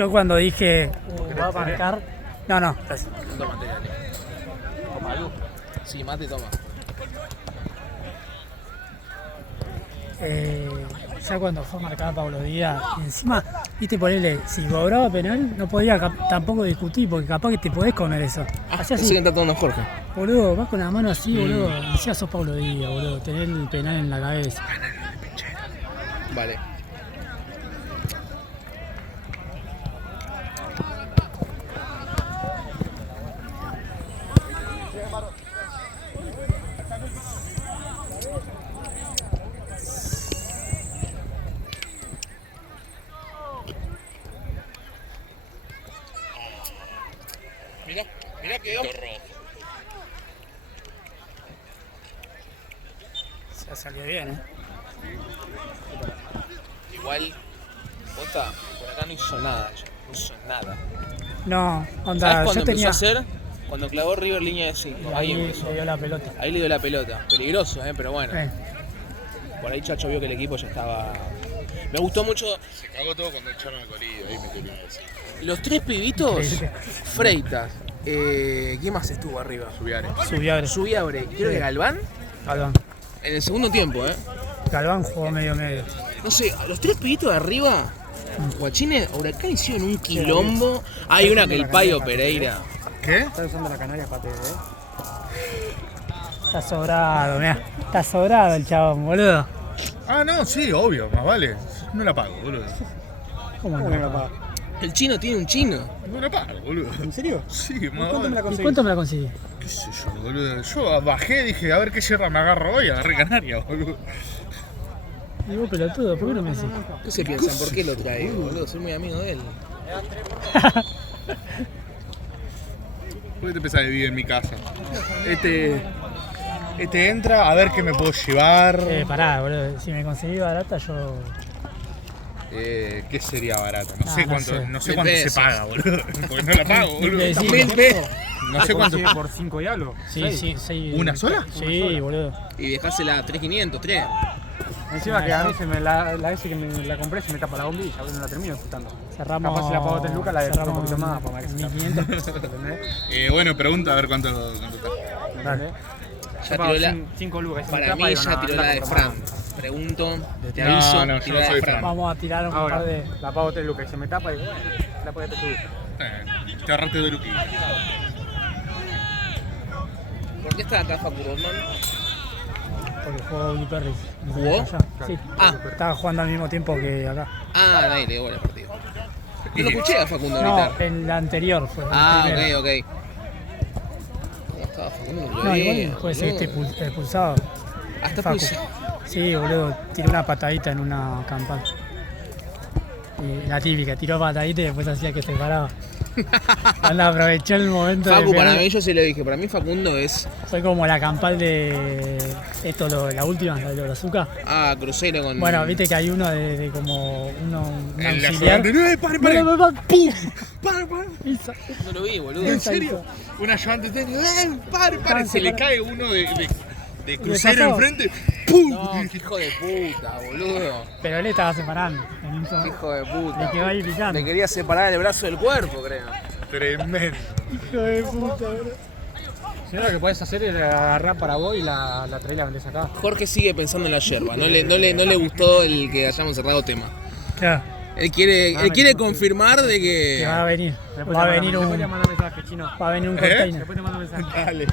Yo cuando dije va a marcar. No. Toma, dale. Toma, algo. Sí, mate, toma. Ya cuando fue a marcar a Pablo Díaz, encima, viste, ponerle, si cobraba penal, no podía tampoco discutir, porque capaz que te podés comer eso. Así que está tomando Jorge. Boludo, vas con la mano así, boludo. Ya sos Pablo Díaz, boludo. Tener el penal en la cabeza. Vale. Mirá que rojo. Se salió bien, Igual, posta, por acá no hizo nada, no hizo nada. No, onda, ¿Sabes cuándo yo tenía... empezó a hacer? Cuando clavó River línea de 5. Ahí empezó. le dio la pelota. Ahí le dio la pelota. Peligroso, pero bueno. Por ahí Chacho vio que el equipo ya estaba... Me gustó mucho... Se cagó todo cuando echaron al Colidio, ahí me quería decir. Los tres pibitos, Freitas. ¿Quién más estuvo arriba? Subiabre. Creo que Galván. En el segundo tiempo, Galván jugó medio. No sé, los tres pibitos de arriba, Guachines, Huracán hicieron un quilombo. Hay una que el Payo Pereira. ¿Qué? Está usando la canaria para TV, Está sobrado, mirá. Está sobrado el chabón, boludo. Ah, no, sí, obvio, más vale. No la pago, boludo. ¿Cómo no la paga? El chino tiene un chino. No la pago, boludo. ¿En serio? Sí, ¿Y más cuánto me la vale. ¿Y conseguí? cuánto me la conseguí? ¿Qué sé yo, boludo? Yo bajé, dije, a ver qué yerra me agarro hoy, agarré canaria, boludo. Y vos pelotudo, ¿por qué no me decís? ¿Qué se piensan? ¿Por qué lo traigo, boludo? Soy muy amigo de él. ¿Por qué te empezás a vivir en mi casa? Este entra, a ver qué me puedo llevar. Pará, boludo. Si me conseguí barata, yo... ¿Qué sería barato? No Ah, sé no cuánto, sé. no sé 1000 cuánto se pesos. paga, boludo. Porque no la pago, boludo. Decí- 1000 pesos. No sé cuánto. Por 5 y algo. Sí. ¿Una sola? Sí, boludo. Y dejásela 3.500, 3. Encima que a mí la vez que me la compré se me tapa la bombilla, no la termino disfrutando. Cerramos... Capaz si la pago 3 lucas, la disfruto un cerramos poquito más para que se 1500. ¿Entendés? Bueno, pregunta a ver cuánto está. ¿Entendés? Ya Pago tiró la... 5 lucas. si me Para tapa, mí digo, ya no, tiró no la de compro Fran. más. Pregunto, te No, aviso, no, yo tiró no la soy de Fran. Vamos a tirar un Ahora, par de... la pago 3 lucas y se me tapa y digo, bueno, la podés subir. Te agarraste de Luqui. ¿Por qué está acá Facu Rodman? Porque jugó Willy Perry. ¿Jugó? Allá. Sí. Ah. Estaba jugando al mismo tiempo que acá. Ah, nadie le dio el partido. No lo escuché a Facundo No, gritar. el anterior fue. el Ah, primero. ok. ¿Cómo estaba Facundo? No, igual puede ser que esté expulsado. Hasta Facu. expulsado. Sí, boludo, tiró una patadita en una campana. Y la típica, tiró patadita y después hacía que se paraba. Anda, aprovechó el momento Facu, de para pegar. mí, yo se lo dije, para mí Facundo es... Fue como la campal de... la última, la de Orozuka. Ah, crucero con... Bueno, viste que hay uno de como un En la auxiliar. ayudante. ¡No, pare! ¡Pum! ¡Pare! Hizo- No lo vi, boludo. ¿En Esa serio? Un ayudante técnico. ¡Pare! Se le cae uno de crucero pasó? enfrente. ¡Pum! No, qué hijo de puta, boludo. Pero él estaba separando. Qué hijo de puta. Le quedó ahí picando. Le quería separar el brazo del cuerpo, creo. Tremendo. Hijo de puta, bro. Si no, lo que podés hacer es agarrar para vos y la traer y la vendés acá. Jorge sigue pensando en la yerba. No le gustó el que hayamos cerrado tema. Claro, Él quiere confirmar de que va a que... venir. Después Va a te venir mando- Después te un... mando mensaje, chino. Va a venir un ¿Eh? container. Después te mando mensaje. Dale.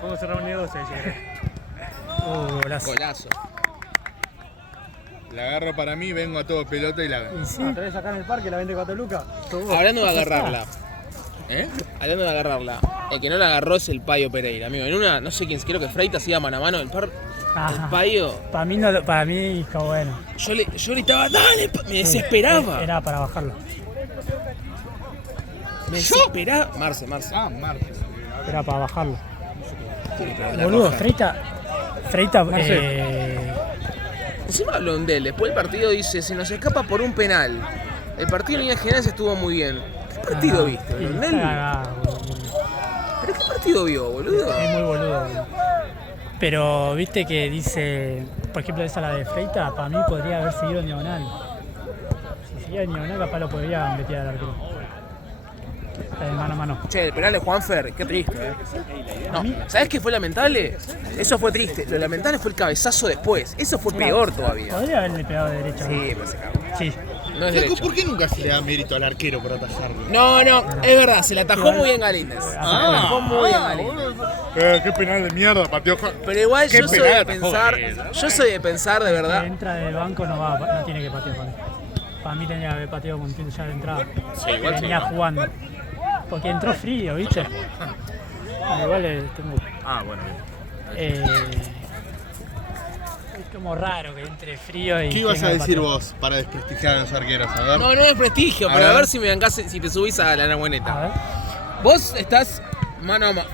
Podemos cerrar un negocio ahí si querés. Golazo. Golazo. La agarro para mí, vengo a todo pelota y la agarro. Y sí, La traes acá en el parque, la vende 4 lucas. Hablando de agarrarla. Hablando de agarrarla. El que no la agarró es el Payo Pereira, amigo. En una, no sé quién, creo que Freitas iba mano a mano. El Payo. Para mí, no, para mí está bueno. Yo gritaba, dale, me desesperaba. Era para bajarlo. Me desesperaba. Marce. Ah, Marcos. Era para bajarlo. La Boludo, roja. Freita, Encima habló de él. Después del partido dice, se nos escapa por un penal. El partido en líneas generales estuvo muy bien. ¿Qué partido viste, sí, Blondel? está cagado, boludo. ¿Pero qué partido vio, boludo? Es muy boludo, boludo. Pero viste que dice, por ejemplo, esa la de Freita, para mí podría haber seguido en diagonal. Sí. Y el Niño capaz lo podría meter al arquero. Mano a mano. Che, el penal de Juanfer, qué triste, No, ¿sabés qué fue lamentable? Eso fue triste. Lo lamentable fue el cabezazo después. Eso fue peor todavía. Podría haberle pegado de derecha. Sí, pues se cagó. Sí. No es Flaco, derecho. ¿por qué nunca se le da mérito al arquero por atajarlo? No, es verdad, se la atajó muy bien Galíndez. Se la atajó muy bien Galíndez. Qué penal de mierda, pateó Juan. Pero igual Qué yo soy penal de atajó pensar, Galíndez. yo soy de pensar de Si verdad. entra del banco no tiene que patear para mí. Para mí tenía que haber pateado con tiempo ya de entrada. Sí, igual sí. Venía jugando. Porque entró frío, ¿viste? Igual tengo. Bueno, bien. Es como raro que entre frío y. ¿Qué ibas tenga a que decir patear. vos para desprestigiar a los arqueros? A ver. No es prestigio, A pero a ver. ver si me bancás, si te subís a la A nahueneta. ver. Vos estás mano a mano.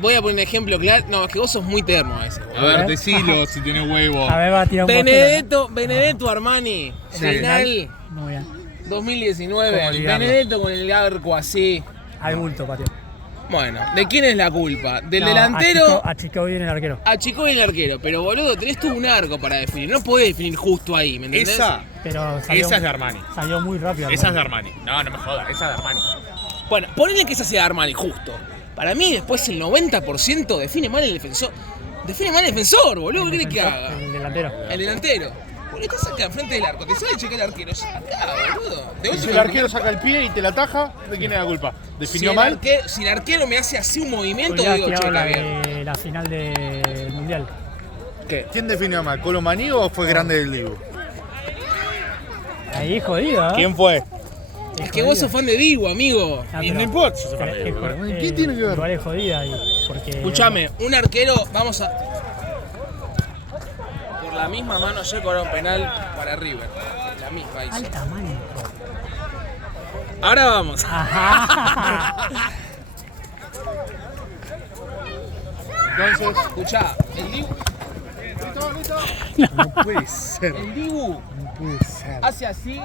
Voy a poner un ejemplo claro. No, es que vos sos muy termo a veces. A ver, decilo si tenés huevo. A ver, va a tirar un Benedetto Armani, final Muy bien. 2019. ¿Cómo olvidarlo? Benedetto con el arco así. Al bulto, pateó. Bueno, ¿de quién es la culpa? ¿Del No, delantero? achicó bien el arquero. Achicó el arquero, pero boludo, tenés tú un arco para definir. No podés definir justo ahí, ¿me entendés? Pero salió, Esa es de Armani. Salió muy rápido. Esa es de Armani. No me jodas, esa es de Armani. Bueno, ponele que esa sea Armani, justo. Para mí, después el 90% define mal el defensor. Define mal el defensor, boludo. ¿Qué querés que haga? El delantero. El delantero. Boludo, estás acá enfrente del arco. Te sale a checar el arquero. Es acá, boludo. De Si última, el arquero saca el pie y te la ataja, ¿de quién es la culpa? ¿Definió mal? Si el arquero me hace así un movimiento, Hubiera digo, tirado checa la, bien. la final del mundial. ¿Qué? ¿Quién definió mal? ¿Colomaní o fue grande del Dibu? Ahí es jodido, ¿eh? ¿Quién fue? Es que vos sos fan de Dibu, amigo. Ah, Y pero- no importa si se pero fue es- Dibu. ¿Qué tiene que ver? Igual es jodida ahí. Porque. Escuchame, un arquero, vamos a. Por la misma mano ayer cobró un penal para River. La misma hizo. Alta mano. Ahora vamos. Ajá. Entonces, Escuchá, el Dibu. no puede ser. El Dibu No puede ser. hace así.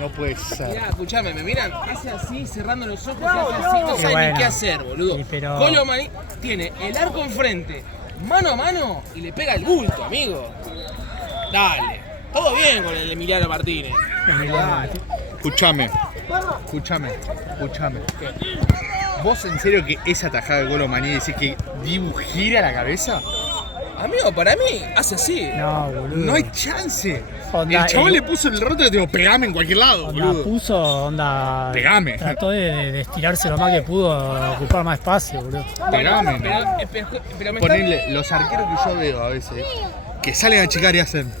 No puede ser. Mirá, escuchame, me miran, hace así, cerrando los ojos, hace así, no Qué sabe bueno. ni qué hacer, boludo. Sí, pero- Colo Mani tiene el arco enfrente, mano a mano, y le pega el bulto, amigo. Dale. Todo bien con el Emiliano Martínez. Escuchame. ¿Vos en serio que esa tajada de Colomaní decís que Dibu gira la cabeza? Amigo, para mí, hace así. No, boludo. No hay chance. Onda, El chabón le puso el roto y le digo, pegame en cualquier lado, Onda boludo. puso, onda. Pegame. Trató de estirarse lo más que pudo, ocupar más espacio, boludo. Pegame. Pero me Ponele, los arqueros que yo veo a veces, que salen a checar y hacen.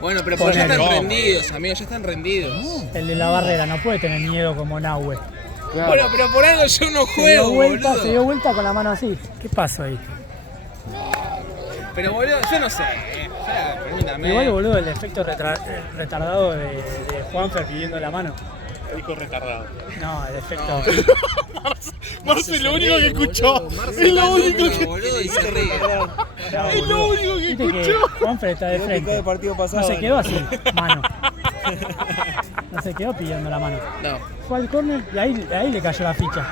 Bueno, pero porque ya Ponele. están No. rendidos, amigos, ya están rendidos. El de la barrera no puede tener miedo como Nahue. Bueno, pero por algo yo no Se dio juego, vuelta, boludo. se dio vuelta con la mano así. ¿Qué pasó ahí? Pero boludo, yo no sé. Ya, permítame. Igual, boludo, el efecto retardado de Juanfer pidiendo la mano. Dijo retardado. No, el efecto. Marce es lo único que escuchó. Marce Es lo está único loco, que. boludo, y se ríe. Es lo único que Viste que escuchó. Juanfer está de frente. No se quedó así, mano. No se quedó pidiendo la mano. No. Fue al córner y ahí le cayó la ficha.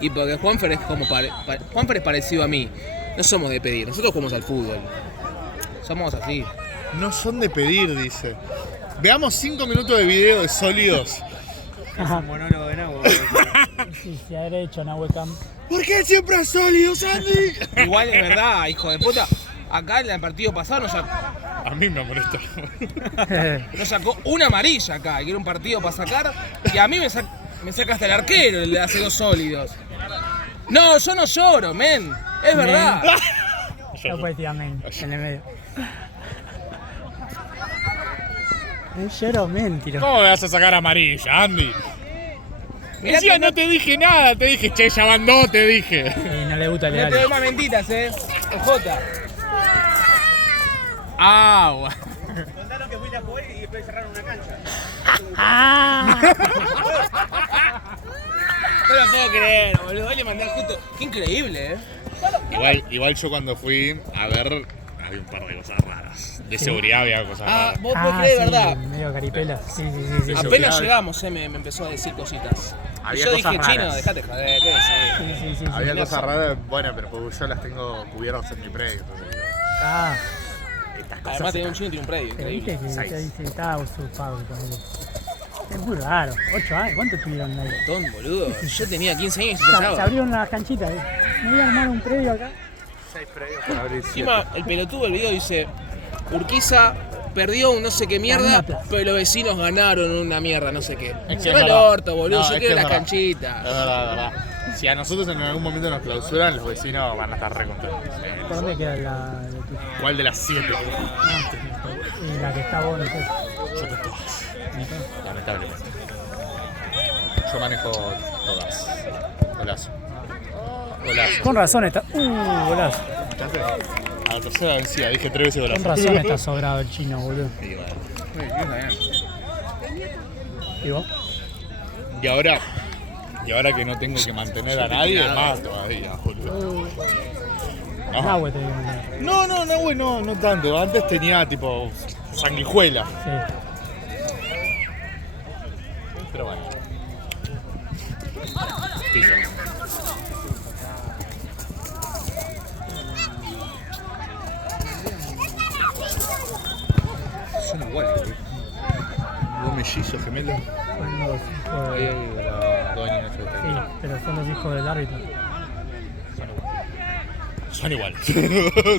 Y porque Juanfer es como Juanfer es parecido a mí. No somos de pedir, nosotros jugamos al fútbol. Somos así. No son de pedir, dice. Veamos 5 minutos de video de sólidos. Monólogo de Nago. Sí, se habrá hecho Nahue Camp. ¿Por qué siempre a sólidos, Andy? Igual es verdad, hijo de puta. Acá en el partido pasado A mí me molesta. nos sacó una amarilla acá, que era un partido para sacar. Y a mí me saca hasta el arquero, el de hace 2 sólidos. No, yo no lloro, men. Es verdad. No puede tirar men en el medio. Un lloro mentiro. ¿Cómo me vas a sacar amarilla, Andy? Mirá Decía, que no te dije nada, te dije, che, ya van 2, te dije. Y no le gusta el no te legal. doy más mentiras, Ojota. Ah, bueno. Contaron que fuiste a jugar y después cerraron una cancha. No lo puedo creer, boludo. Hoy le mandé justo. Qué increíble, Igual yo cuando fui a ver, había un par de cosas raras. De seguridad había cosas Ah, raras. vos podés creer, sí, ¿verdad? medio caripela. Sí. Apenas llegamos, me empezó a decir cositas. Había Y yo cosas dije, raras. chino, dejate joder, ¿qué es? Sí. Había cosas raras, bueno, pero porque yo las tengo cubiertas en mi predio. Entonces, Ah, Además tenía un chino y tiene un predio, Pero viste increíble. que te dice, estaba usurpado con él. Es muy raro. 8 años, ¿cuánto tuvieron ahí? Montón, boludo. Yo tenía 15 años y ya Se estaba. abrieron las canchitas. Me voy a armar un predio acá. 6 predios por abrir. Encima, el pelotudo del video dice: Urquiza perdió un no sé qué mierda, Una plaza. pero los vecinos ganaron una mierda, no sé qué. Es que Se es va el verdad. orto, boludo. No, Yo es quiero que es las verdad. canchitas. Es verdad, es verdad. Si a nosotros en algún momento nos clausuran, los vecinos van a estar re contentos. ¿Por dónde queda la de tu? ¿Cuál de las 7? La que está vos, no sé. Yo tengo todas. Lamentablemente. Yo manejo todas. Golazo. Golazo. Con razón está. Golazo. A la tercera vencida, dije 3 veces Con golazo. razón está sobrado el chino, boludo. Y bueno. ¿Y vos? Y ahora que no tengo que mantener a nadie, más todavía, boludo. Ah, güey, te digo. No tanto. Antes tenía tipo sanguijuela. Sí. Pero bueno. Piso. Son iguales, güey. Dos mellizos gemelos. Son los hijos Ahí de... la doña esa está Sí, ahí. pero son los hijos del árbitro. Son iguales.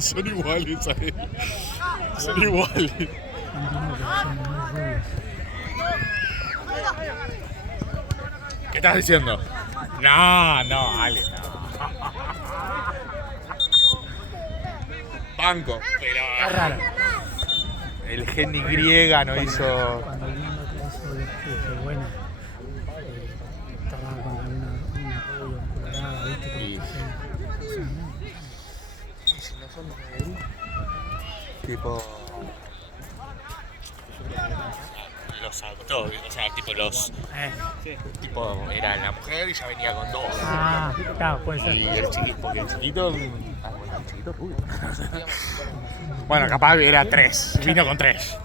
Son iguales a él. Son iguales. Entiendo que son muy rubios. ¿Qué estás diciendo? No, Ale, no. Banco, Es pero raro. el gen griega no hizo. Cuando viendo que eso dije, bueno, estaba con una rubia colorada, ¿viste? Como Y- que Tipo. Los adoptó, o sea, tipo los. Tipo, era la mujer y ya venía con dos. Ah, claro, puede ser. Y el chiquito, porque el chiquito. El chiquito rubio. Bueno, capaz era 3. Vino con 3.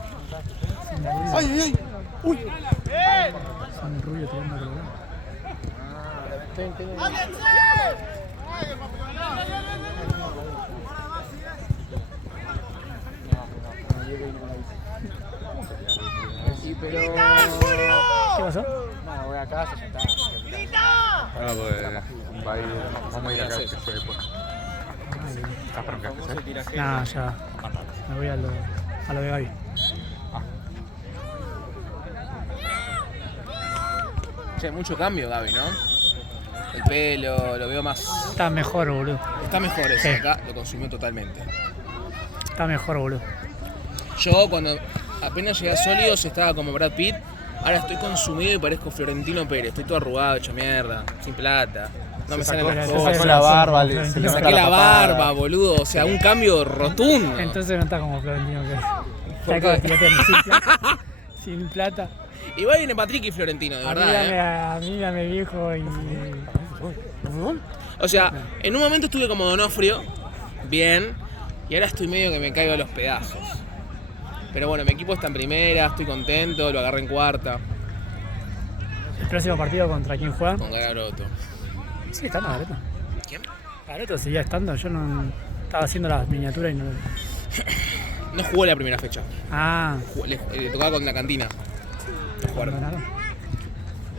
¡Ay! ¡Uy! Son rubios tirando colorado. ¿Qué pasó? No, voy a casa, ya está. Ah, pues. Vamos a ir acá después. ¿Estás para un café? Nah, ya. Me voy a lo de Gaby. Che, mucho cambio, Gaby, ¿no? El pelo, lo veo más. Está mejor, boludo. Está mejor ese Sí. acá, lo consumió totalmente. Está mejor, boludo. Yo cuando apenas llegué a Sólidos estaba como Brad Pitt, ahora estoy consumido y parezco Florentino Pérez, estoy todo arrugado, hecho mierda, sin plata, no me salen las se cosas, sacó la barba, le- se me le saqué la barba, boludo, o sea, un cambio rotundo. Entonces no está como Florentino que ¿Por está qué? como tirate sin plata. Sin plata. Igual viene Patrick y Florentino, de verdad, Amígame viejo y. O sea, en un momento estuve como Donofrio, bien, y ahora estoy medio que me caigo a los pedazos. Pero bueno, mi equipo está en primera, estoy contento, lo agarré en cuarta, El próximo partido contra quién juega. con Garoto. Sigue estando Gareto. ¿Quién? Gareto seguía estando, yo no estaba haciendo las miniaturas y no. No jugó la primera fecha, Ah, le tocaba con la cantina. No jugaron. ¿abandonaron?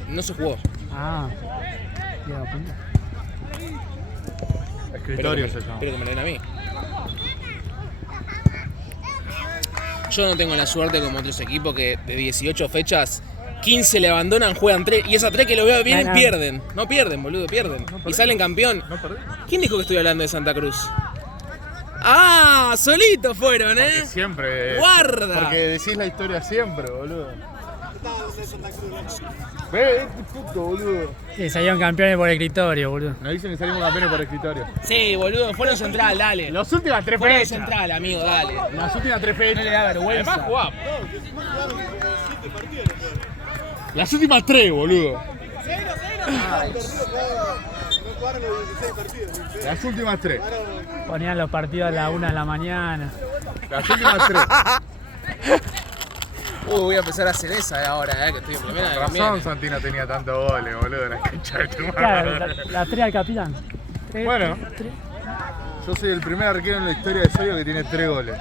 No se jugó. Ah, ya apunto. Escritorio se llama. Espero que me lo den a mí. Yo no tengo la suerte como otros equipos que de 18 fechas, 15 le abandonan, juegan 3 y esas 3 que lo veo bien Ganan. pierden. No pierden, boludo, pierden. Y salen campeón. ¿Quién dijo que estoy hablando de Santa Cruz? Ah, solitos fueron, ¿eh? Siempre. Guarda. Porque decís la historia siempre, boludo. Ve, este puto, boludo. Sí, salieron campeones por escritorio, boludo. Nos dicen que salimos campeones por escritorio. Sí, boludo, fueron central, dale. Las últimas 3 Fueron fechas. central, amigo, dale. Las últimas 3 fechas. No le da vergüenza. Además jugamos. Las últimas 3, boludo. Las últimas 3. Ponían los partidos a la 1 de la mañana. Las últimas 3. Voy a empezar a hacer esa ahora, que estoy en primera. Con también. razón Santi no tenía tanto goles, boludo, en la cancha de tu Claro, madre. la 3 al capitán. Bueno. Yo soy el primer arquero en la historia de Sorio que tiene 3 goles.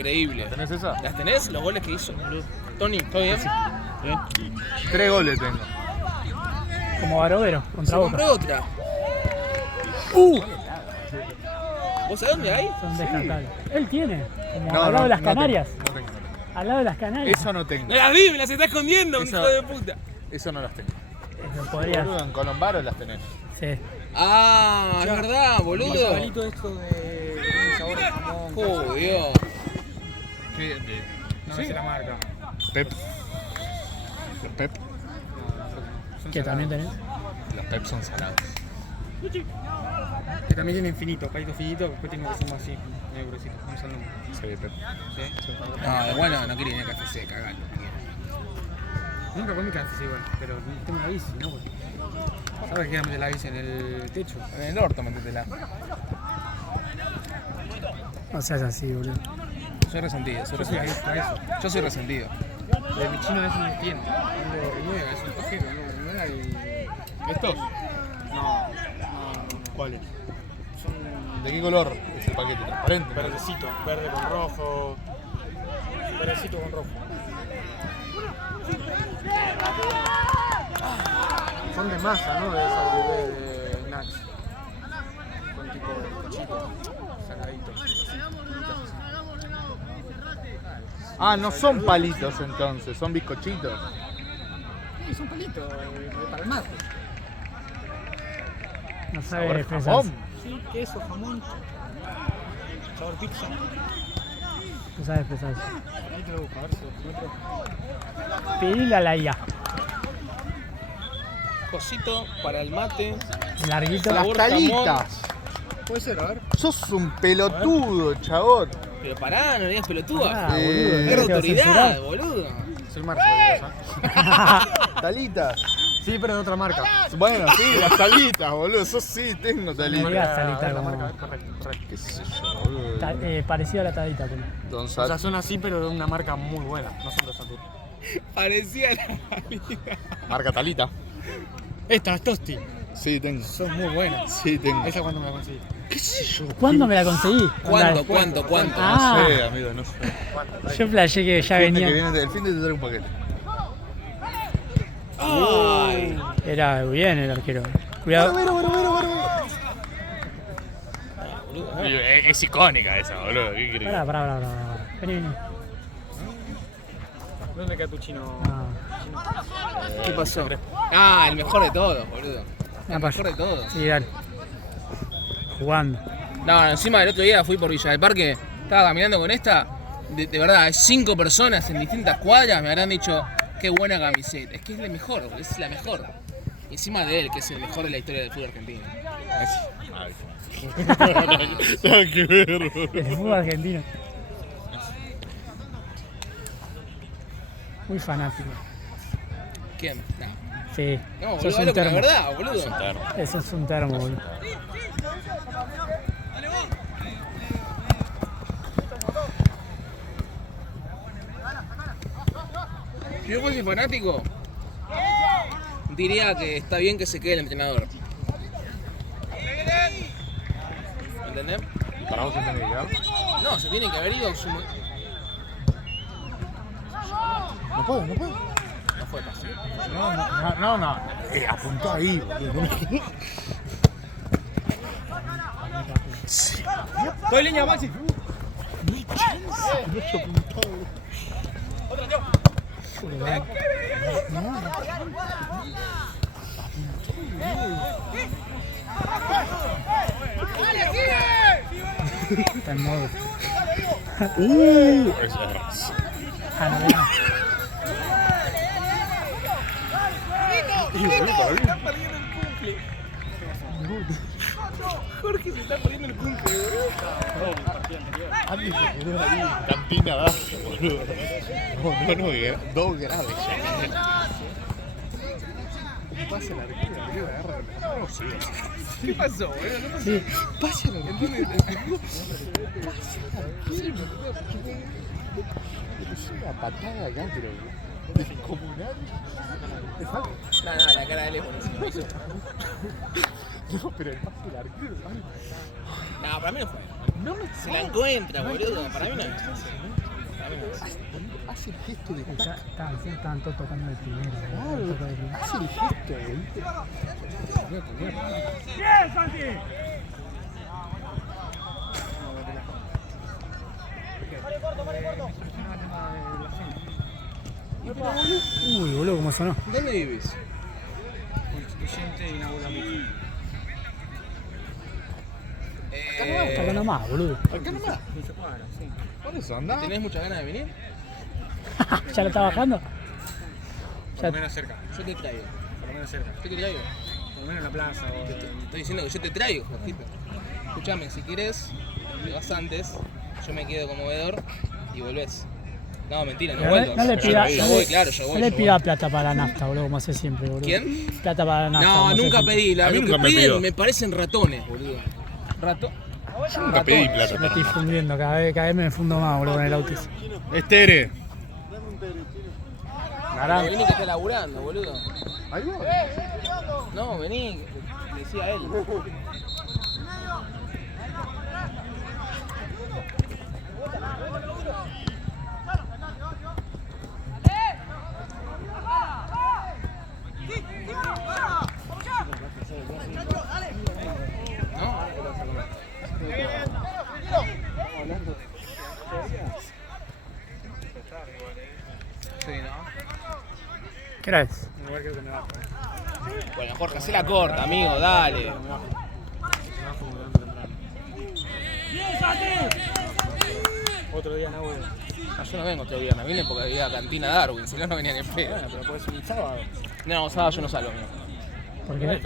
increíble. ¿Tenés esa? ¿Las tenés? Los goles que hizo. Tony, ¿todo bien? Bien. 3 goles tengo. Como Barovero, Se contra Boca. compró otra. ¿Vos sabés dónde hay? Son descartables. Él tiene, como No, al lado de las no tengo, Canarias. no tengo. Al lado de las Canarias. Eso no tengo. No las vi, me las está escondiendo, un Esa- hijo de puta. Eso no las tengo. Eso podría. Boludo, en Colombaro las tenés. Sí. Ah, es verdad, boludo. Palito esto de un sabor a jamón. Joder. No sé la marca. Pep. Los Pep. Que también tenés. Los Pep son salados. Que también tienen finito, palito finito, después tengo que ser más así, medio gruesito. No sé el nombre. Sí, Pep. ¿Sí? No, bueno, no quería ir a KFC, cagalo. Nunca comí KFC igual, pero tengo una bici, ¿no? ¿Sabes que meter la bici en el techo? En el orto, métetela. No seas así, boludo. Soy resentido, soy Yo soy resentido. adicto a eso. Yo soy resentido. De mi chino eso no entiendo. Algo nueva, es un pajero, ¿no? Nueva y... ¿Estos? No. ¿Cuáles? ¿De qué color es el paquete? ¿Transparente? Verdecito, verde con rojo. Verdecito con rojo. Son de masa, ¿no? De esa boludez de snacks. Son tipo bizcochitos, saladitos. Así. Ah, no son palitos entonces, son bizcochitos. Sí, son palitos para el mate. No Sabor sabe expresarse. jamón. Sí, queso, jamón. Sabor pizza. No sabe expresarse. Ahí te lo busco, a ver si lo encuentro. Pedile a la IA. Cosito para el mate. Larguito. Las Sabor talitas. Puede ser, a ver. Sos un pelotudo, chabón. Pero pará, no digas pelotuda. Ah, boludo. Es ¿Te vas a autoridad, censurar? boludo. Soy Marzo, ¿eh? Talitas. Sí, pero de otra marca. Bueno, sí, las talitas, boludo. Eso sí, tengo No talitas. digas A talita ver, la como... marca, a ver, correcto. ¿Qué sé yo, boludo? parecido a la tadita, pero... Don O sea, Sat. son así, pero de una marca muy buena. No son de Saturn. Parecía la valija. Marca Talita. Estas, Tosti, Sí, tengo. son muy buenas. Sí, tengo. ¿Esa cuándo me la conseguí? ¿Qué sé yo? ¿Cuándo me la conseguí? ¿Cuánto? Ah. No sé, amigo, no sé. Yo flashé que ya El fin de que venía. viene, el fin de te trae un paquete. Ay. Era bien el arquero. Cuidado. Es icónica esa, boludo. ¿Qué crees? Pará. Vení. ¿Dónde queda tu chino? Ah, ¿Qué pasó? Ah, el mejor de todos, boludo. El Ah, mejor de todos. sí, dale. Jugando. No, encima del otro día fui por Villa del Parque, estaba caminando con esta, de verdad, 5 personas en distintas cuadras me habrán dicho, qué buena camiseta. Es que es la mejor, boludo, es la mejor. Y encima de él, que es el mejor de la historia del fútbol argentino. Nada que ver, boludo. El fútbol argentino. Muy fanático. ¿Quién? No, Sí. no Sos boludo, un es la termo. verdad, boludo. Eso es un termo, boludo. Si yo fuese fanático, diría que está bien que se quede el entrenador. ¿Entendés? ¿Para vos se tiene que quedar? No, se tiene que haber ido su... No puedo. No fue fácil. No. Apuntó ahí, boludo. ¡Doy leña, Maxi! Está en modo. Es Ah, no, no. Jorge se está poniendo el cumple, Andy se quedó ahí. Cantina abajo, boludo. No, 2 graves ya. Pasa el arquero, boludo, agarra el no, sí. ¿Qué pasó, boludo? Sí. Pasa el arquero. Le puso una patada acá, pero descomunal. No, la cara de él es buenísima. No, pero el pase del arquero. No, para mí no fue. Se la encuentra, boludo. Para mí no es. Hace el gesto de Estaban todos tocando el primero. Hace el gesto, Uy, boludo, cómo sonó. ¿Dónde vives? Constituyente y inaugurable. Está acá nomás, boludo. Acá nomás. 15 cuadras, sí. Por eso, anda. ¿Tenés muchas ganas de venir? ¿Ya lo está bajando? Por lo menos cerca. Yo te traigo. Por lo menos cerca. Yo te traigo. Por lo menos en la plaza. O Te estoy diciendo que yo te traigo, Jorgito. Escuchame, si querés, te vas antes, yo me quedo como veedor y volvés. No, mentira, no vuelvo. No le pida, Yo voy, claro, yo voy. no le yo pida voy. plata para la nafta, boludo, como hace siempre, boludo. ¿Quién? Plata para la nafta. No, como hace nunca siempre. pedí. A mí Lo que nunca me piden pidió. me parecen ratones, boludo. Yo nunca pedí plata. Me estoy fundiendo, cada vez me fundo más, boludo, con el autis. Estere. Vení que está laburando, boludo. Ahí voy. No, vení, le decía a él. Sí, ¿no? ¿Qué era eso? igual creo que me bajo. Bueno, Jorge, hacé la corta, amigo, dale. Me bajo muy temprano. Otro día no voy. No, yo no vengo otro viernes, vine porque había cantina Darwin, si no, no venía ni en pedo. Bueno, pero puede ser un sábado. No, sábado yo no salgo, amigo. ¿Por qué?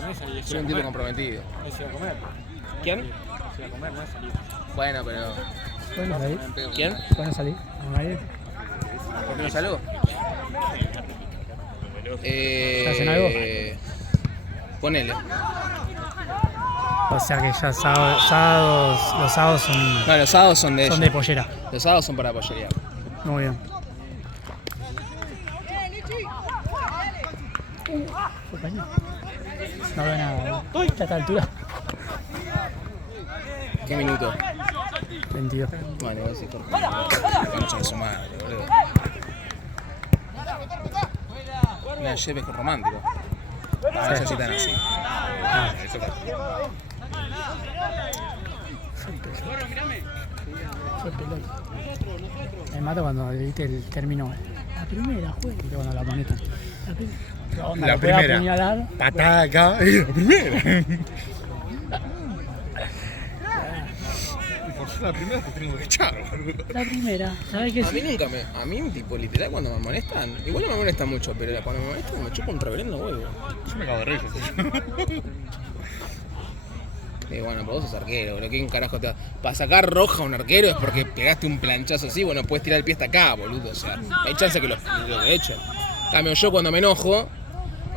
Soy un tipo comprometido. Es ir a comer. ¿Quién? Es ir a comer, no es salir. Bueno, pero... ¿Pueden salir? ¿Quién? ¿Pueden salir? ¿Vamos a ir? ¿Por qué no salgo? ¿Hacen algo? Ponele. O sea que ya los sábados son, No, los sábados son de ellos. son de pollera. Los sábados son para pollería. Muy bien. No veo nada. Uy, a esta altura. ¿Qué minuto? 22. Vale, voy a decir Jorge. Concha de su madre, boludo. Una lleve con romántico. No sé si tan así. Eso fue. Fue pelota. Me mato cuando viste el término. La primera, juez. Y luego no la moneta. La primera. ¿Qué onda? La ¿Lo puede primera. apuñalar? Patada acá. La primera. Y por ser la primera te tengo que echar, boludo. La primera. ¿Sabes qué? A mí nunca me... A mí, tipo, literal, cuando me molestan... Igual no me molesta mucho, pero cuando me molestan me chupa un reverendo huevo. Yo me cago de risa. Y bueno, vos sos arquero, boludo. ¿Quién carajo te va? Para sacar roja a un arquero es porque pegaste un planchazo así, bueno, puedes tirar el pie hasta acá, boludo. O sea, hay chance que lo echen. En cambio, yo cuando me enojo,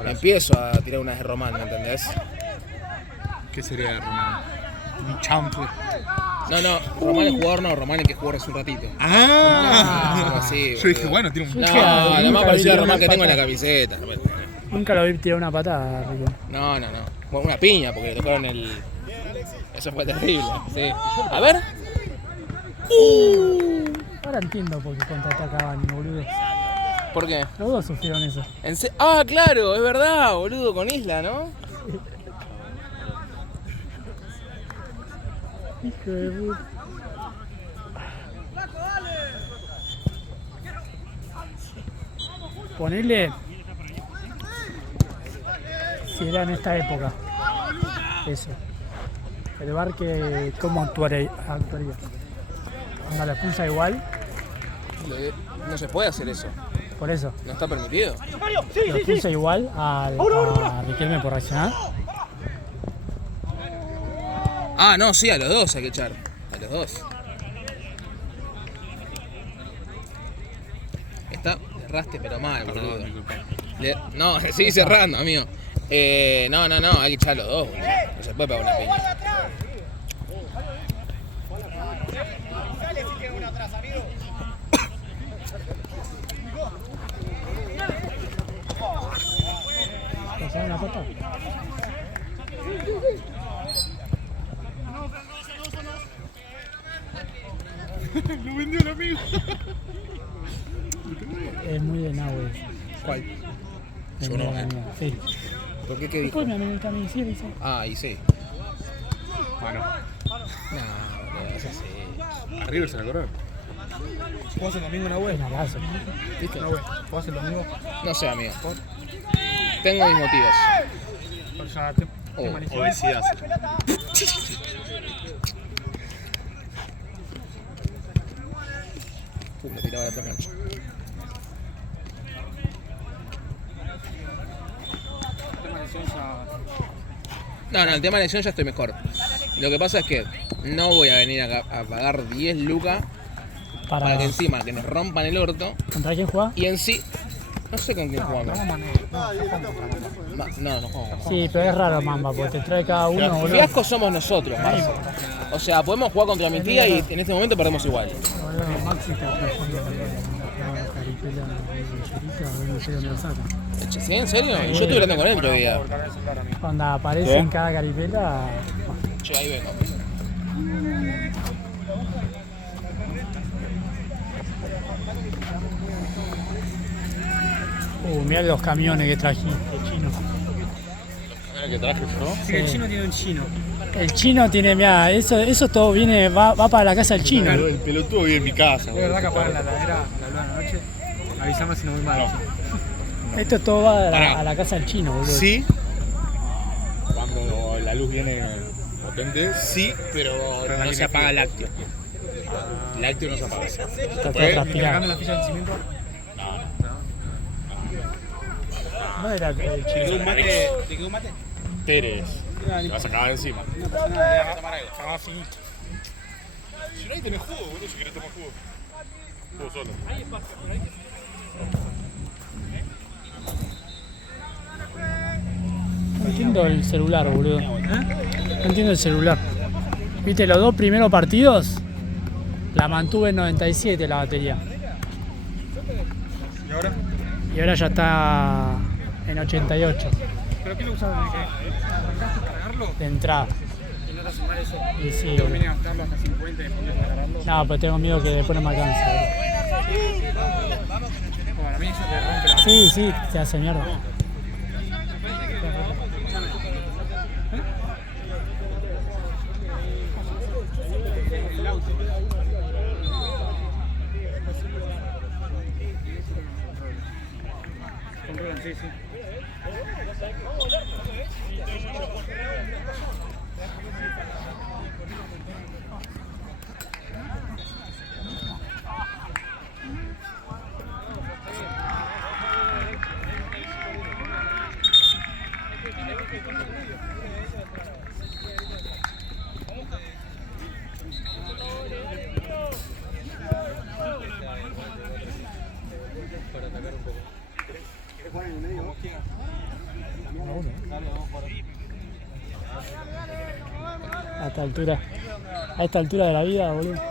empiezo a tirar unas de Román, ¿me entendés? ¿Qué sería Román? Un champ. No, Román es jugador, no, Román es que jugó hace un ratito. Ah. así, Yo dije, boludo. bueno, tiene un No, Nunca además parecía vi Román una que tengo en la patada. camiseta. Nunca lo vi tirar una patada, Rico. No. Bueno, una piña, porque le tocaron el... Eso fue terrible, sí. A ver. Ahora entiendo por qué contraatacaban, boludo. ¿Por qué? Los dos sufrieron eso. Ah, claro, es verdad, boludo, con Isla, ¿no? Hijo de puta. Ponele. Si era en esta época. Eso. El Barque, ¿cómo actuaría? Cuando la expulsa igual, No se puede hacer eso, por eso. no está permitido. Lo expulsa igual a Riquelme por reaccionar. Ah, no, sí, a los dos hay que echar. A los dos. Está, cerraste pero mal, boludo. No, sigue cerrando, amigo. No, hay que echar a los dos, boludo. No se puede pegar una piña. ¿Pasaron la pata? es muy de Nahue. ¿Cuál? De Yo no, Nahue, sí. ¿Por qué? ¿Qué dijo? Después me también sí, dice. Ah, y sí. Bueno, No, eso sí. a River se la correr. ¿Jugás el domingo en la web? Penalazo. ¿Viste? La web. ¿Jugás el domingo? No sé, amigo. Tengo mis motivos. O sea, te Oh, manejé. Obesidad. Me tiraba la otra cancha. Tema de lesión ya. No, el tema de lesión ya estoy mejor. Lo que pasa es que no voy a venir acá a pagar 10 lucas para que encima que nos rompan el orto ¿Contra quién juega? y en sí. No sé con quién jugamos. No jugamos. Sí, pero es raro, Mamba, porque te trae cada uno, boludo. Fiasco somos nosotros, Marzo. O sea, podemos jugar contra mi tía y en este momento perdemos igual. Boludo, Maxi está trayendo caripela de no sé dónde lo saca. ¿Sí? ¿En serio? Yo estuve hablando con él el otro día. Cuando aparece en cada caripela, Che, ahí vengo. mirá los camiones que trajiste, chino. Mira que traje yo. Sí, el chino tiene un chino. El chino tiene, mirá, eso todo viene, va para la casa del chino. El pelotudo vive en mi casa. Es verdad que apagan la heladera a la luna de la noche. Avísame si no voy mal. Esto todo va Pará. a la casa del chino, boludo. Sí. Cuando la luz viene potente, sí, pero no se apaga el lácteo. El lácteo no se apaga. Está todo ¿Eh? ¿Y le transpirado. cambian la ficha de vencimiento? No era el chino. ¿Te quedó un mate? Pérez. Te vas a acabar encima. No pasa nada, Ah, finito. Si no, ahí tenés jugo, boludo, si querés tomar jugo. Jugo solo. No entiendo el celular, boludo. No entiendo el celular. Viste, los dos primeros partidos la mantuve en 97 la batería. ¿Y ahora? Y ahora ya está en 88 ¿Pero qué lo usabas? ¿Arrancaste a cargarlo? de entrada. ¿Y no te hace mal eso? Y sí, ¿Te boludo. conviene gastarlo hasta 50 y después de cargarlo? No, pero tengo miedo que después no me alcance. Para mí eso te rompe la... Sí, sí, te hace mierda. Controlan, sí, sí. A esta altura de la vida, boludo.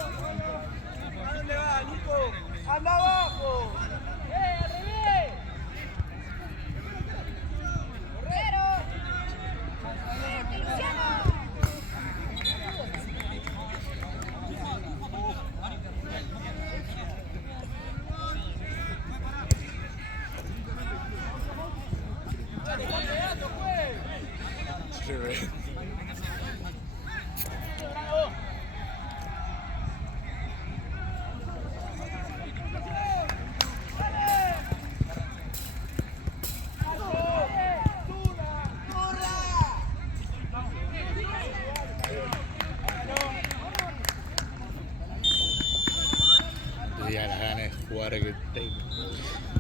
Te diga las ganas de jugar que tengo.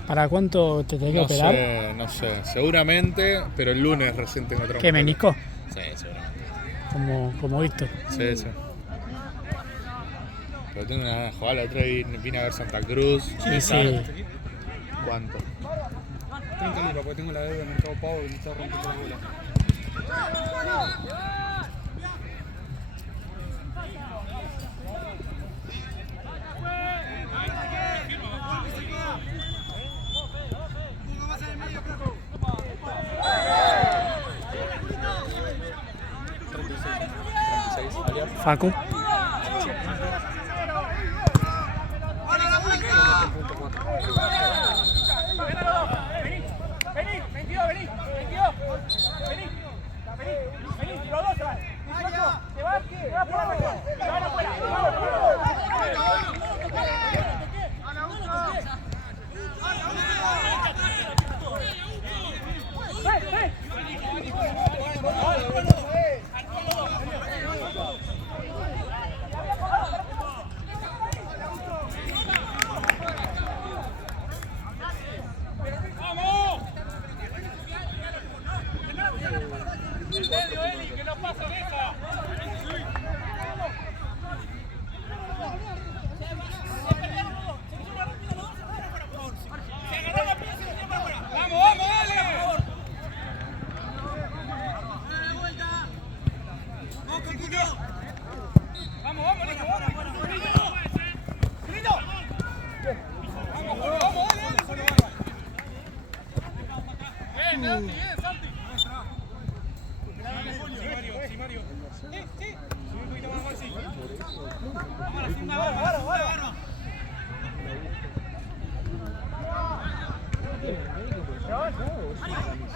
¿Para cuánto te tenés que No operar? sé, no sé. Seguramente, pero el lunes recién tengo otra. ¿Qué, menisco? Sí, seguramente. Como Víctor. Sí, sí. Pero tengo una ganas de jugar. La otra vez vine a ver Santa Cruz. Sí, sí. ¿Cuánto? 30 lucas, porque tengo la deuda de Mercado Pago y me está rompiendo la bola. Facu.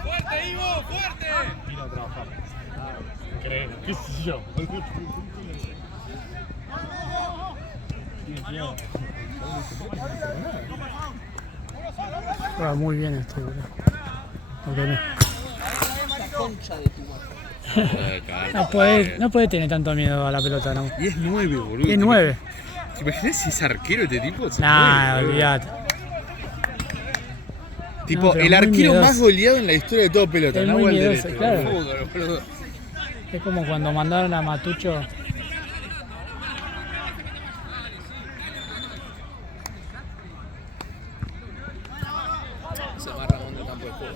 ¡Fuerte, Ivo! ¡Fuerte! Ir a trabajar. Creo, qué sé yo. Juega muy bien este, boludo. ¿Por qué no? Concha de tu madre. No puede tener tanto miedo a la pelota, ¿no? Y es 9, boludo. Es 9. ¿Te imaginas si es arquero este tipo? Se Nah, muere, boludo. olvídate. Tipo, No, pero el muy arquero miedoso. más goleado en la historia de toda pelota. Es No muy el miedoso, derecho. claro. Fútbol, boludo. Es como cuando mandaron a Matucho. Se va Ramón del campo de juego.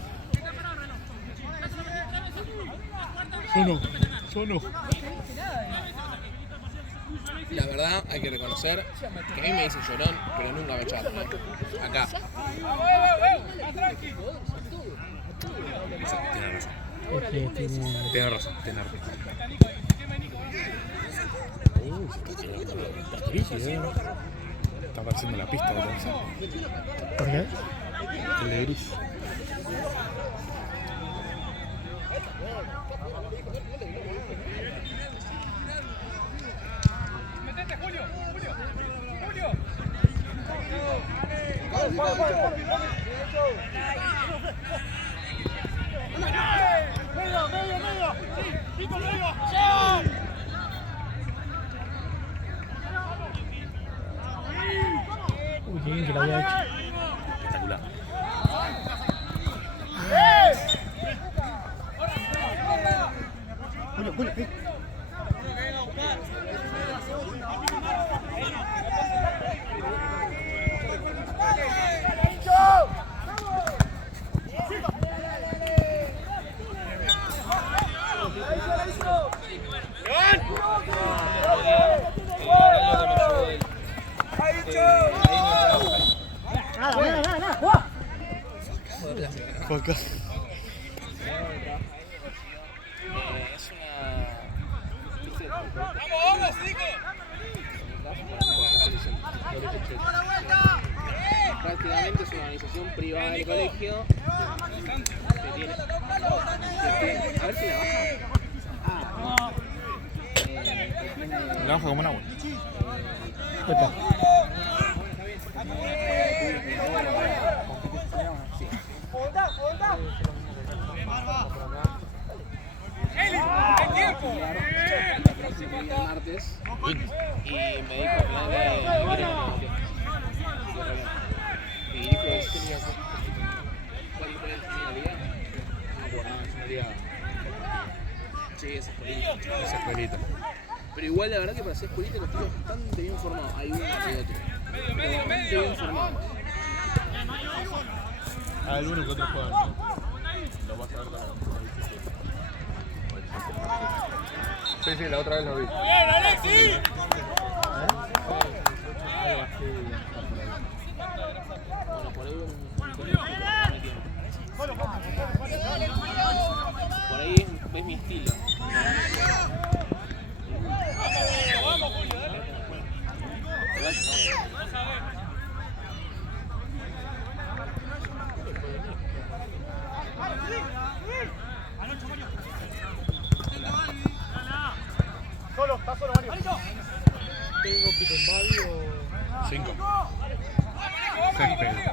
Yo no. La verdad, hay que reconocer que a mí me dicen llorón, pero nunca me echaron. Acá. Tienes razón. Es que tiene... Tienes razón. Está apareciendo la pista de la ¿Por qué? el de gris. Uy, qué bien que lo había hecho. Espectacular. Fue acá. Prácticamente es una organización privada del colegio que tiene. A ver si la baja. La baja como un agua. Epa. El martes y me dijo al final y dijo ¿cuál es la liga? No, bueno, es una liga. Sí, es escuelita. Esa escuelita. Pero igual la verdad que para ser escuelita los chicos están bastante bien formados. Hay uno y otro. Pero bastante bien formados. Hay algunos que otros juegan. Lo vas a ver también. Sí, la otra vez lo vi. Bueno, por ahí por ahí ves mi estilo. Vamos, Julio, dale. ¿Está solo, Mario? Tengo pico en barrio. 5. Césped.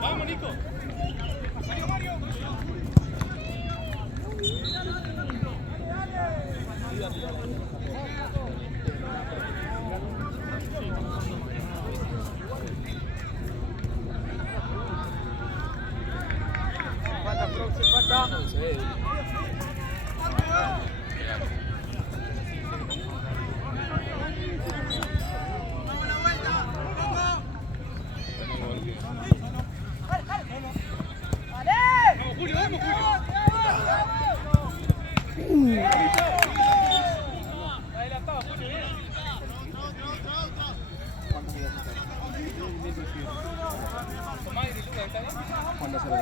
Vamos, Nico. Falta vuelta. Cuando se lo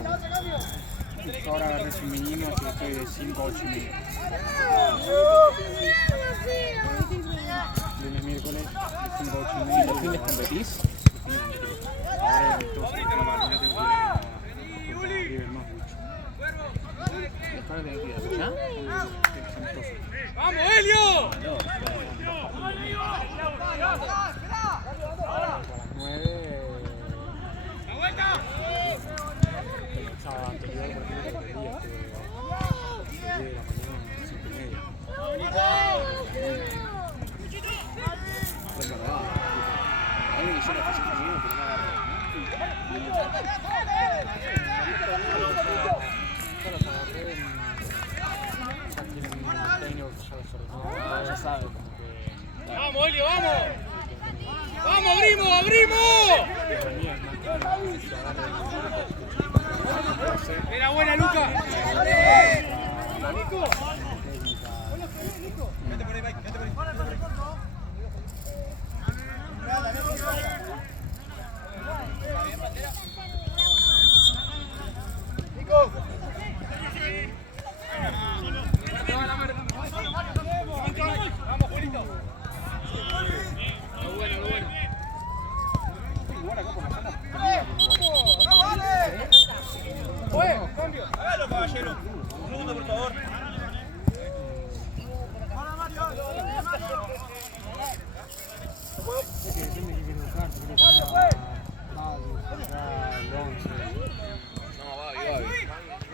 justo ahora agarré su mínimo que estoy de 5 a 8 y medio. Lunes, miércoles, de 5 a 8 y medio. ¿Los fines competís? Ahora el toque, ya tengo que ir a River más mucho. ¿Después tenés que ir allá? ¡Vamos, Helio! No, a las 9. ¡La vuelta! El sábado anterior, por ejemplo, que día de la mañana a las 5 y media. Pues no, a mí me hicieron la física conmigo, pero no agarré. Ya los agarré ya tienen un técnico que ya los ordenó, ya sabe como que... ¡Vamos, Helio, vamos! ¡Vamos, abrimos, abrimos! La mía es más que nada que se agarre el ¡Era buena, Luca! ¡Vamos, Juanito! Lo bueno, lo bueno. ¡Cambio! ¡Hágalo, caballero! Un segundo, por favor. Es que depende de qué quiere buscar, si quiere buscar el 11. No, Babi.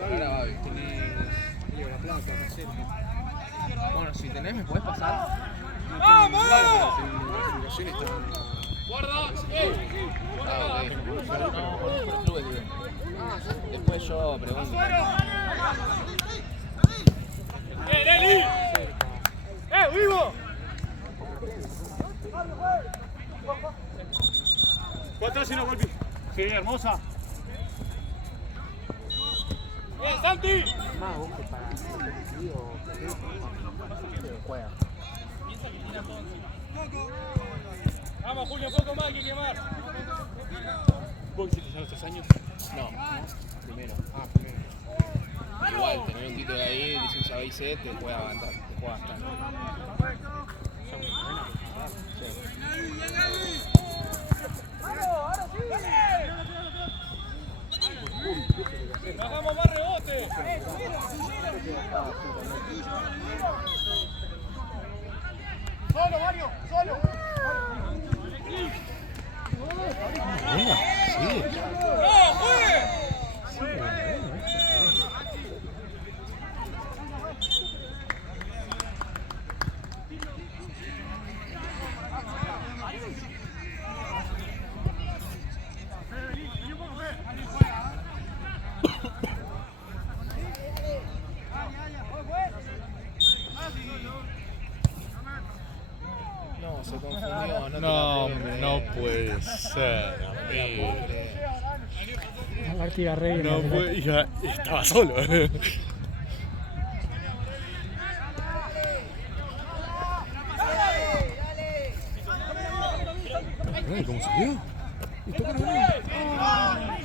Ahora Babi. Tenés Río de la Plata, acá cerca. Bueno, si tenés, ¿me podés pasar? ¡Vamos! La federación está ¡Guarda! Ah, ok. No, con otros clubes, digo. Después yo pregunto. ¡Bien, Eli! ¡Vivo! ¿Cuánto hace una golpe? Sí, hermosa. ¡Bien, Santi! más vos que para el competitivo, que juega. Vamos, Julio, poco más hay que quemar. ¿Vos hiciste ya los 3 años? No, primero. Primero. Igual, tener un título ahí, licencia B y C, te juega bastante. Son muy buenas. ¡Hagamos más rebote! ¡Solo, Mario! ¡Solo! ¡No, juegue! No, se confundió. No, hombre, no puede ser, amigo. Martí Garrey. No puede, ya estaba solo. ¿Cómo salió?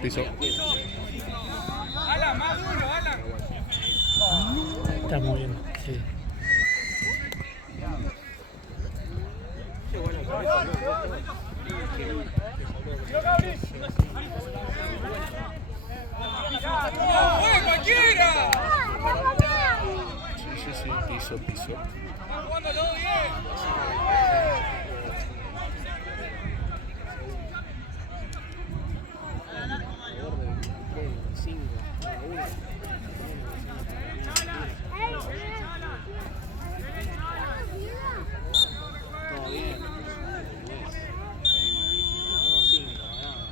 Piso. ¡Alan, más duro, Alan! Está muy bien, sí. ¡No, juegue cualquiera! Sí, piso. ¡Están jugando todo bien! Todo bien. Ganamos 5, ganamos.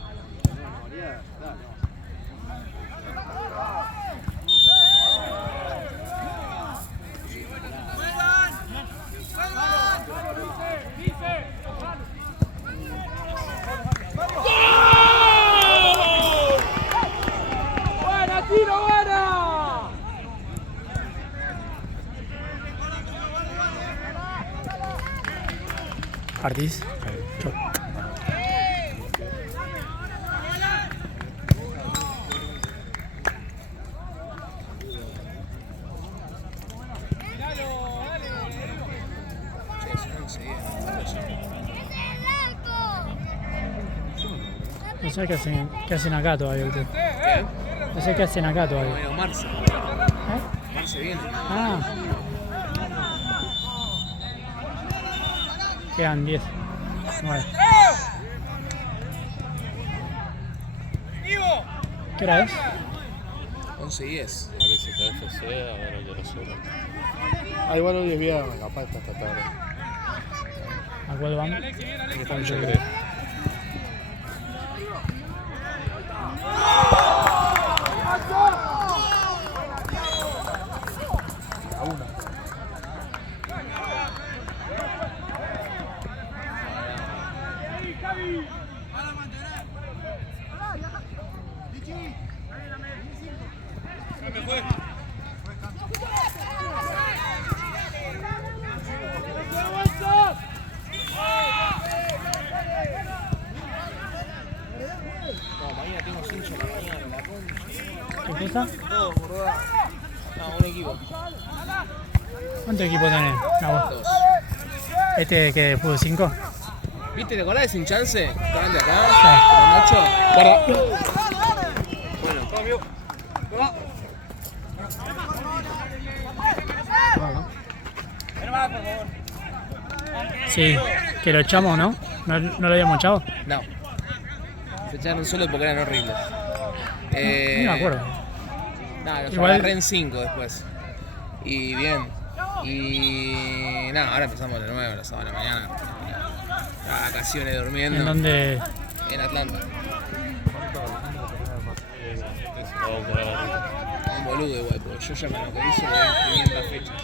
¿Partís? Chau. Che, son 11-10. No sé qué hacen acá todavía ustedes. ¿Qué? No sé qué hacen acá todavía. Bueno, Marce. ¿Eh? Marce viene. Ah. Quedan 10. 9. ¿Qué hora es? 11-10. Parece KFC, a ver el de los otros. Ah, igual hoy es viernes, capaz está esta tarde. ¿A cuál vamos? Yo creo. No, mañana tengo 5 de la mañana, la concha. ¿Qué cosa? Todo, boludo. No, un equipo. ¿Cuántos equipos tenés? No, vos. 2. ¿Este que fue 5? ¿Viste? ¿Te acordás de Sin Chance? ¿Estaban de acá? ¿Con Nacho? Bueno, cambio. Sí, que lo echamos, ¿no? ¿No lo habíamos echado? No. Se echaron solo porque eran horribles. No me acuerdo. Nada, los Igual- agarré en 5 después. Y bien. Y nada, ahora empezamos de nuevo a las 9 de la mañana. Vacaciones durmiendo. ¿En dónde? En Atlanta. Un boludo igual, porque yo ya me lo que hice de 500 fechas.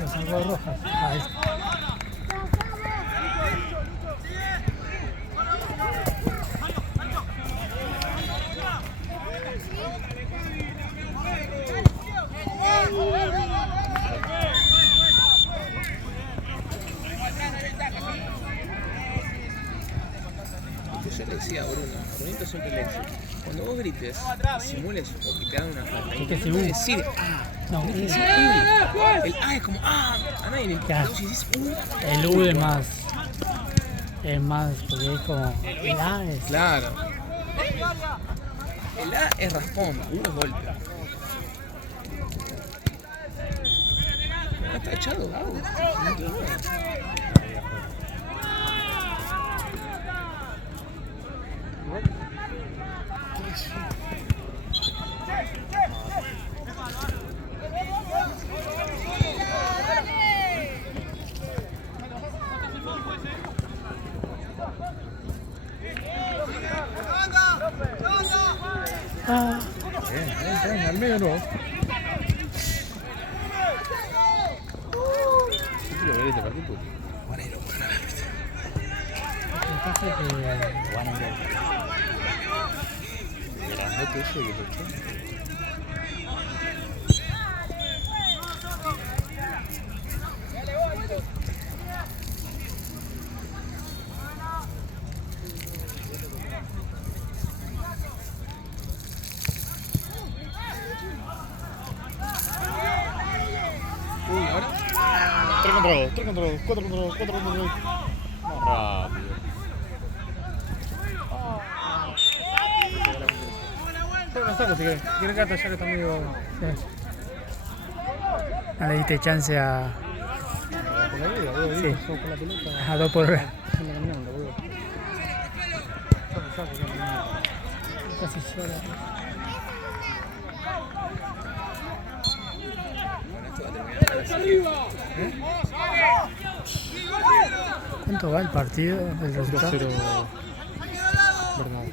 Los sacó rojas. Ahí. Yo le decía a Brunito siempre le decía, cuando vos grites, simules o que te hagan una falta. ¿Qué No es decir No, tenés que decir El A es como a nadie le importa. Ya. Vos decís el U es más. Es más, porque es como. El A es. Claro. El A es raspón, U es golpe. No está echado, Gabo. No entiendo nada. Ah, Bien, al medio no. Yo quiero ver este partido. lo que pasa es que. Grandote ese que se echó. Uy, ahora. 3 contra 2, 4 contra 2, 4 contra 2. Rápido. Pero lo saco si querés. ¿Querés gato ya que está medio. Sí. No le diste chance a. Por la vida, boludo. Sí. Con la pelota. A 2 por hora. Anda caminando, boludo. Saco, Casi llora. Bueno, esto va a terminar así. ¿Cuánto va el partido? El resultado. 2-0 Bernal.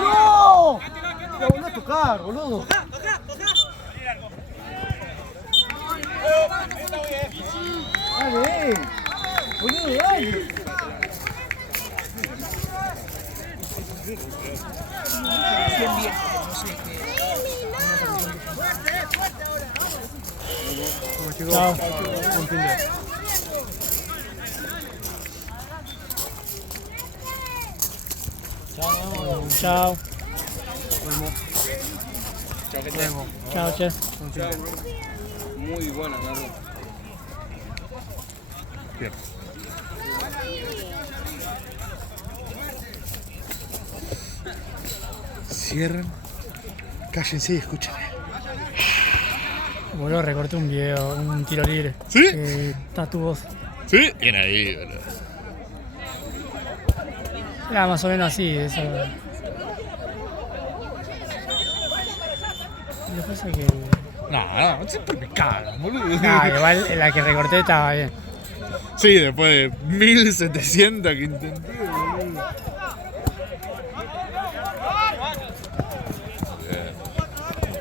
¡No! ¡Te volvió a tocar, boludo! ¡Dale! ¡Boludo, dale! bien viejo, pero no sé qué. Chao. Buen fin de. Chao. Chao, que te Chao, che. Muy buena, Nardo. Bien. Cierran. Cállense y escuchen. Boludo, recorté un video, un tiro libre. ¿Sí? Está tu voz. ¿Sí? Bien ahí, boludo. Era más o menos así, eso. Lo que pasa es que. No, siempre me cagan, boludo. Ah, igual la que recorté estaba bien. Sí, después de 1700 que intenté, boludo.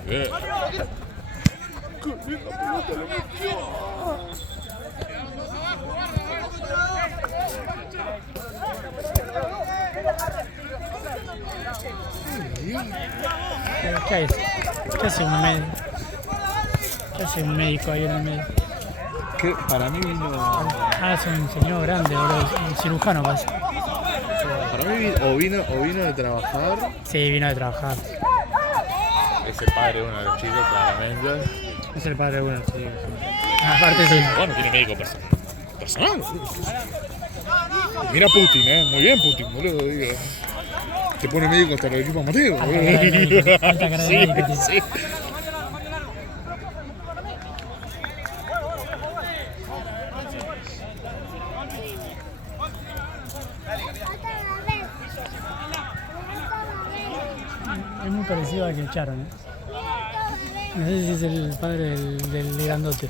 Bien. ¿Qué hay? ¿Qué hace un médico? ¿Qué hace un médico ahí en el medio? Que para mí vino. Ah, es un señor grande, boludo. Un cirujano parece. Para mí vino de trabajar. Sí, vino de trabajar. Es el padre de uno de los chicos, claramente. Es el padre de uno, sí. Aparte sí. Bueno, tiene médico personal. Personal, boludo. Mira Putin, muy bien Putin, boludo, digo. Te pone médico hasta el equipo amateur, Alta cara de médico, alta cara de Sí, médico tiene. sí. Es muy parecido al que echaron, ¿eh? No sé si es el padre del grandote.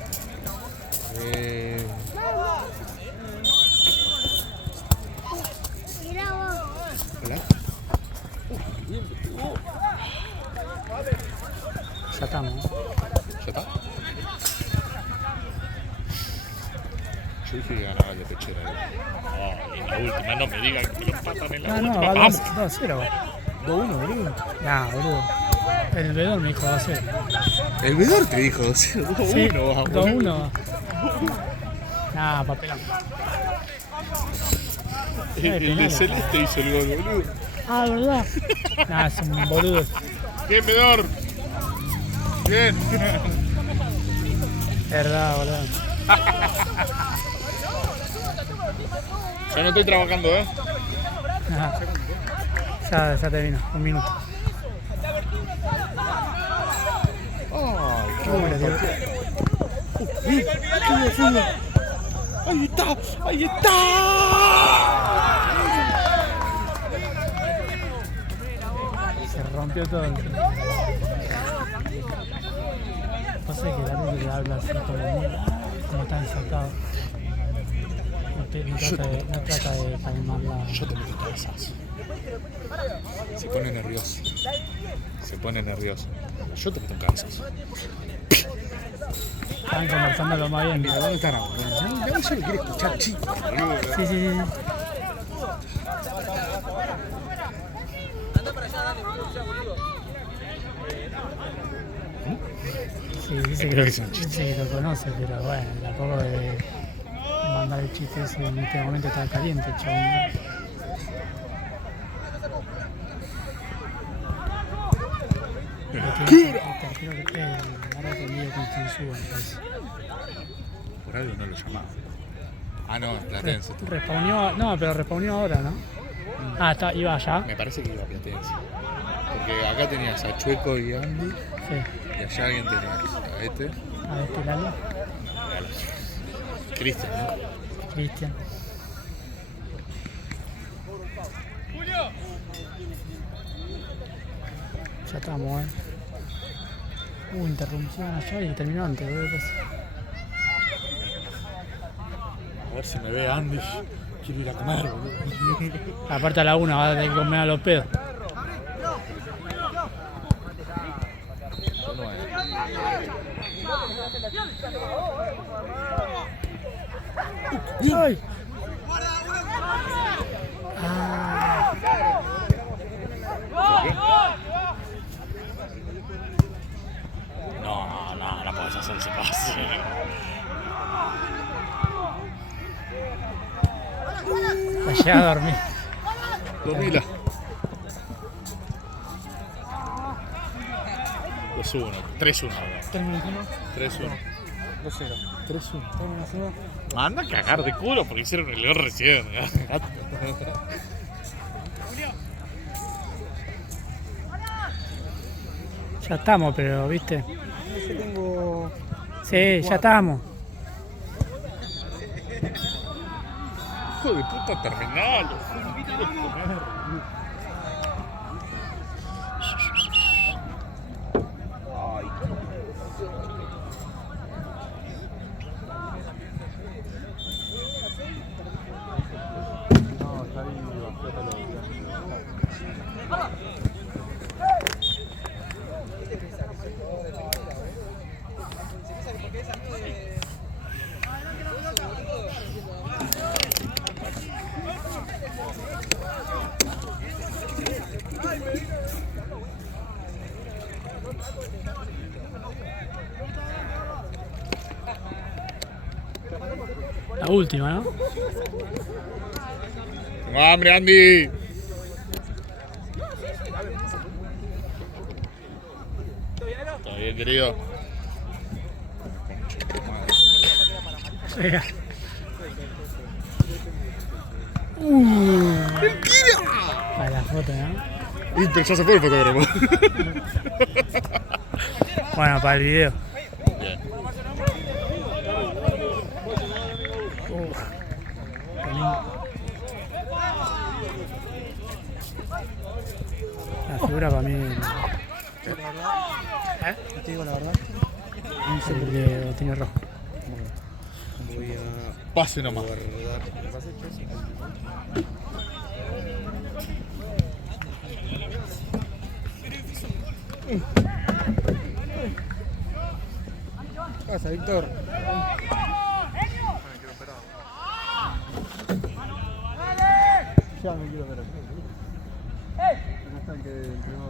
¿Hola? Ya estamos. ¿Ya está? Yo dije que ganaba el de Pechera. No, en la última no me digan que me lo empatan en la No, última. va ¡Vamos! 2-0. 2-1, boludo. Nah, boludo. El vedor me dijo 2-0. El Vedor te dijo 2-1, Sí, 2-1, va, boludo. 2-1. Nah, papelón. El de Celeste hizo el gol, boludo. Ah, ¿verdad? Nah, es un boludo. Bien, Vedor. Bien. Verdad, boludo. Yo no estoy trabajando, ¿eh? Ajá. Ya terminó, 1 minuto. Ay, Qué bueno, tío. qué fútbol. Ahí está, ahí está. Se rompió todo. Pasa que el árbitro le habla así todo el mundo, como está ensartado. No trata de calmar la. Yo te meto cabezazo. Se pone nervioso. Se pone nervioso. Yo te meto un cabezazo. Estaban conversando lo más bien. ¿Dónde están ahora? No, yo lo quiero escuchar, chico, boludo. Sí. Sí, dice Creo que, que es un chiste. dice que lo conoce, pero bueno, tampoco de mandar el chiste ese en este momento está caliente, chabón. Creo que ahora tenía con Censúa, me parece. Por algo no lo llamaba. Ah, no, en Platense. tú. No, pero respawnió ahora, ¿no? Ah, iba allá. Me parece que iba a Platense. Porque acá tenías a Chueco y Andy. Sí. Y allá alguien tenías a este. A ver, Lalo, Cristian, ¿no? Cristian. Ya estamos, interrupción allá y terminó antes, boludo. A ver si me ve Andy. Quiero ir a comer, boludo. Aparte a la 1 va a tener que comer a los pedos. ¡Ay! hacer ese pase. La llega a dormir. Dormila. 2-1, 3-1. 3-1. 2-0. 3-1. Manda a cagar de culo porque hicieron el gol recién. Ya estamos, pero viste. Yo tengo. Sí, ya estamos. Hijo de puta, terminalo. No, está ahí La última, ¿no? ¡No, hambre, Andy! ¿Todo bien, querido? Llega. Para la foto, ¿no? Pero ya se fue el fotógrafo. Bueno, para el video. Bien. Qué lindo. La figura para mí. ¿Eh? Te digo la verdad. El de Botín Rojo. Voy a Pase nomás. guardar los hechos. ¿Qué pasa, Víctor? Ya me quiero operar. ¿Cómo está el que entrenó?